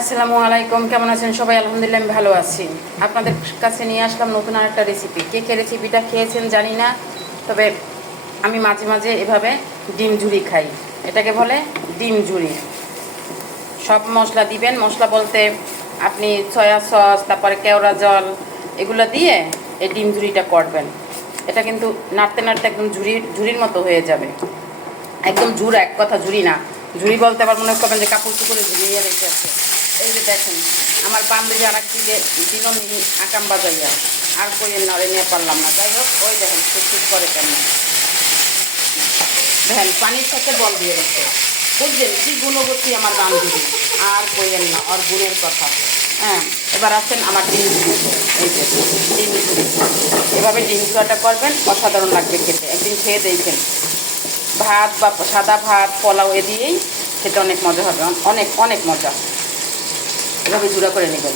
আসসালামু আলাইকুম, কেমন আছেন সবাই? আলহামদুলিল্লাহ আমি ভালো আছি। আপনাদের কাছে নিয়ে আসলাম নতুন আরেকটা রেসিপি। কে রেসিপিটা খেয়েছেন জানি না, তবে আমি মাঝে মাঝে এভাবে ডিম ঝুরি খাই। এটাকে বলে ডিম ঝুরি। সব মশলা দিবেন, মশলা বলতে আপনি সয়া সস, তারপরে কেওড়া জল, এগুলো দিয়ে এই ডিম ঝুরিটা করবেন। এটা কিন্তু নাড়তে নাড়তে একদম ঝুরির মতো হয়ে যাবে। একদম ঝুরা, এক কথা ঝুরি না। ঝুরি বলতে আবার মনে করবেন যে কাপড় চুপড়ে ঝুলিয়ে রেখে আছে। এই যে দেখেন, আমার বান্ধবী আর এক দিকে দিল মিনি আকাম বাজাইয়া, আর কই নড়ে নিয়ে পারলাম না। যাই হোক, ওই দেখেন সুট করে কেমন, দেখেন পানির সাথে বল দিয়ে রেখে। বুঝলেন কি গুণবতী আমার বান্ধবী, আর কইেন না ওর গুণের কথা। হ্যাঁ, এবার আসেন আমার ডিম ঝুড়ি। এই যে ডিম ঝুড়ি, এভাবে ডিম ঝুড়াটা করবেন, অসাধারণ লাগবে খেতে। একদিন খেয়ে দেখবেন। ভাত বা সাদা ভাত, পোলাও এ দিয়েই খেতে অনেক মজা হবে, অনেক অনেক মজা। এভাবে জুড়া করে নেবেন।